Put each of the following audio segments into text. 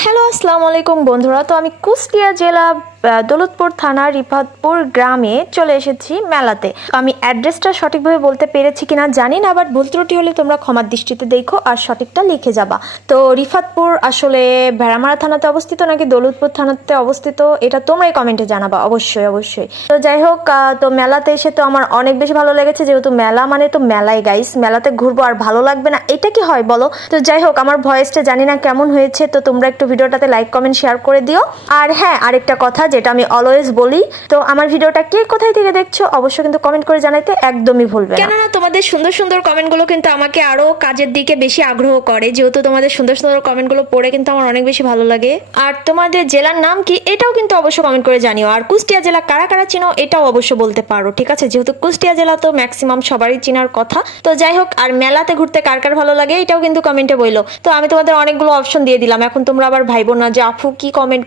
Hello আসসালামু আলাইকুম বন্ধুরা। তো আমি কুষ্টিয়া জেলা দৌলতপুর থানা রিফাতপুর গ্রামে চলে এসেছি মেলাতে। আমি অ্যাড্রেসটা সঠিকভাবে বলতে পেরেছি কিনা জানি না, বাট ভুল ত্রুটি হলে তোমরা ক্ষমার দৃষ্টিতে দেখো আর সঠিকটা লিখে যাবা। তো রিফাতপুর আসলে ভেড়ামারা থানাতে অবস্থিত নাকি দৌলতপুর থানাতে অবস্থিত এটা তোমরাই কমেন্টে জানাবা, অবশ্যই অবশ্যই। তো যাই হোক, তো মেলাতে এসে তো আমার অনেক বেশি ভালো লেগেছে, যেহেতু মেলা মানে তো মেলাই গাইস, মেলাতে ঘুরবো আর ভালো লাগবে না এটা কি হয় বলো? তো যাই হোক, আমার ভয়েসটা জানি না কেমন হয়েছে, তো তোমরা একটু ভিডিওটাতে লাইক কমেন্ট শেয়ার করে দিও। আর হ্যাঁ, আরেকটা কথা যেটা আমি অলওয়েজ বলি, তো আমার ভিডিওটা কে কোথায় থেকে দেখছো অবশ্যই কিন্তু কমেন্ট করে জানাইতে একদমই ভুলবে না, কেননা তোমাদের সুন্দর সুন্দর কমেন্টগুলো কিন্তু আমাকে আরো কাজের দিকে বেশি আগ্রহ করে, যেহেতু তোমাদের সুন্দর সুন্দর কমেন্টগুলো পড়ে কিন্তু আমার অনেক বেশি ভালো লাগে। আর তোমাদের জেলার নাম কি এটাও কিন্তু অবশ্যই কমেন্ট করে জানিও। আর কুষ্টিয়া জেলা কারা কারা চিনো এটাও অবশ্যই বলতে পারো, ঠিক আছে? যেহেতু কুষ্টিয়া জেলা তো ম্যাক্সিমাম সবারই চিনার কথা। তো যাই হোক, আর মেলাতে ঘুরতে কার কার ভালো লাগে এটাও কিন্তু কমেন্টে বইলো। তো আমি তোমাদের অনেকগুলো অপশন দিয়ে দিলাম, এখন তোমরা আবার ভাইবো না যে আপু কি কমেন্ট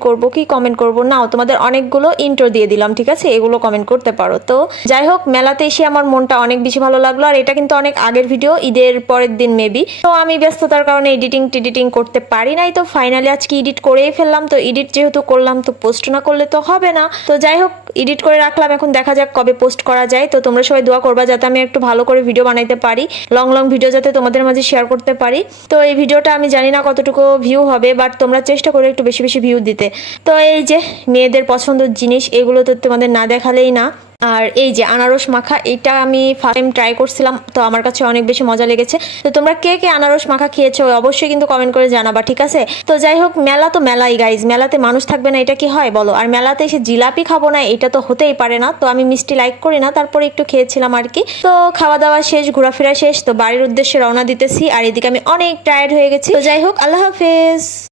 করবো নাও, তোমাদের অনেকগুলো ইন্ট্রো দিয়ে দিলাম, ঠিক আছে? এগুলো কমেন্ট করতে পারো। তো যাই হোক, মেলাতে এসে আমার মনটা অনেক বেশি ভালো লাগলো। আর এটা কিন্তু অনেক আগের ভিডিও, ঈদের পরের দিন মেবি। তো আমি ব্যস্ততার কারণে এডিটিং করতে পারি নাই, তো ফাইনালি আজকে এডিট করেই ফেললাম। তো এডিট যেহেতু করলাম তো পোস্ট না করলে তো হবে না। তো যাই হোক, এডিট করে রাখলাম, এখন দেখা যাক কবে পোস্ট করা যায়। তো তোমরা সবাই দোয়া করবা যাতে আমি একটু ভালো করে ভিডিও বানাইতে পারি, লং ভিডিও যাতে তোমাদের মাঝে শেয়ার করতে পারি। তো এই ভিডিওটা আমি জানি না কতটুকু ভিউ হবে, বাট তোমরা চেষ্টা করে একটু বেশি বেশি ভিউ দিতে। তো এই যে মেয়েদের পছন্দের জিনিস, এগুলো তো তোমাদের না দেখালেই না। আর এই যে আনারস মাখা, এটা আমি ফার্স্ট টাইম ট্রাই করছিলাম, তো আমার কাছে অনেক বেশি মজা লেগেছে। তো তোমরা কে কে আনারস মাখা খেয়েছো অবশ্যই কিন্তু কমেন্ট করে জানাবা, ঠিক আছে? তো যাই হোক, মেলা তো মেলাই গাইজ, মেলাতে মানুষ থাকবে না এটা কি হয় বলো? আর মেলাতে এসে জিলাপি খাবো না এটা তো হতেই পারে না। তো আমি মিষ্টি লাইক করি না, তারপরে একটু খেয়েছিলাম আর কি। তো খাওয়া দাওয়া শেষ, ঘোরাফেরা শেষ, তো বাড়ির উদ্দেশ্যে রওনা দিতেছি। আর এদিকে আমি অনেক টায়ার্ড হয়ে গেছি। তো যাই হোক, আল্লাহ হাফেজ।